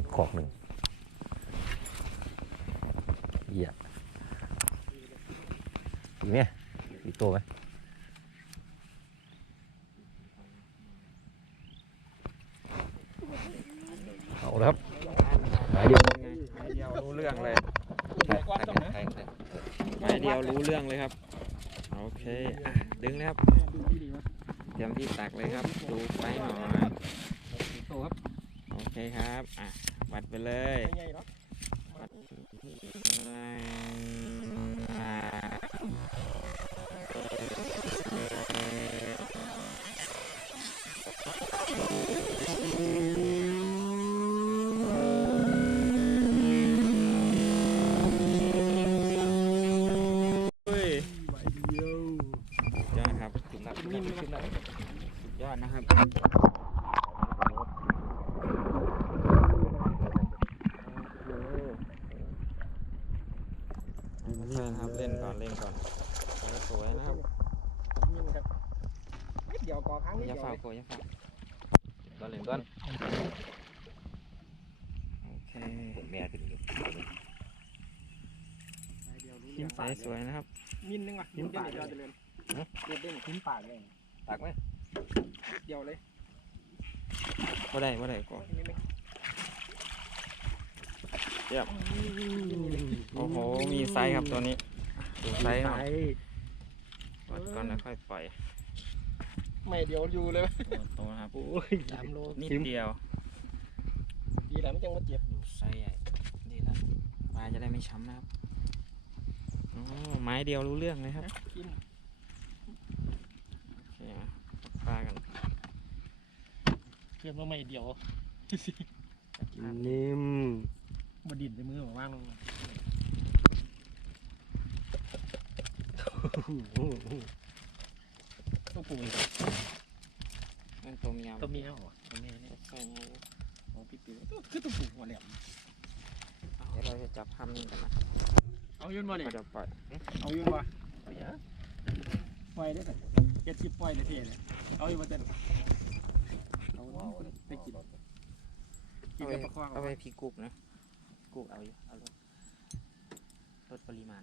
นขอกหนึ่งเหี้ยอีกไหมอีกตัวไหมเอาละครับหมายเดียวไงไม้เดียวรู้เรื่องเลยใช่ใช่ใช่ใช่ไม้เดียวรู้เรื่องเลยครับ โอเคอะดึงเลยครับ เตรียมที่ตักเลยครับ ดูไซส์หน่อยโตครับ เคครับ อะ วัดไปเลยใหญ่เนาะอ่าเฮ้ยใบเดียวยอดครับขึ้นหนักกินนิ่มนะครับยอดนะครับ ใช่ครับ เล่นก่อนเล่นก่อนสวยๆนะครับนิ่มครับนิดเดียวก่อครั้งนิดอย่าเดียวเฝ้าเลยโกอย่าเฝ้าก้อนหนึ่งก้อนโอเคแม่ขึ้นอยู่ใบเดียวรู้ทิ้เรื่มองใสสวยนะครับ มินนึงว่ะมินปากเลยเจริญเด็ดเด้งทิ้มปากเลยตักไหมเดียวเลยบ่ได้บ่ได้ก็นี่ไม่ โอ้โห มีไซส์ครับตัวนี้ดูไซส์หน่อยวัดก่อนแล้วค่อยปล่อยไม่เดียวอยู่เลยโตๆนะครับโอ้ยสามโลนิดเดียว ดีแล้วมันจังมาเจ็บดูไซส์ใหญ่ดีแล้วปลาจะได้ไม่ช้ำนะครับโอ้ไม้เดียวรู้เรื่องเลยครับกินโอเคอะปลากันเกินมาไม่เดียวนิ่ม มาดินในมือมาว่างลงต้องปรุงเป็นต้มยำต้มมีเหรอต้มมีเนี่ยใส่ไงโอ้พี่ปิ๊วคือต้องปรุงหัวแหลมเดี๋ยวเราจะจับทำนี่กันนะครับเอายุ่นมาเนี่ยก็จะปล่อยเอายุ่นมาปล่อยได้แต่เก็ดชิปปล่อยได้เท่เลยเอาอยู่มาเต้นเอาไปกินกินเอาไปกับปลาควางเอาไปพี่กุ๊กนะกุ๊ กูเอาอยู่เอาลดลดปริมาณ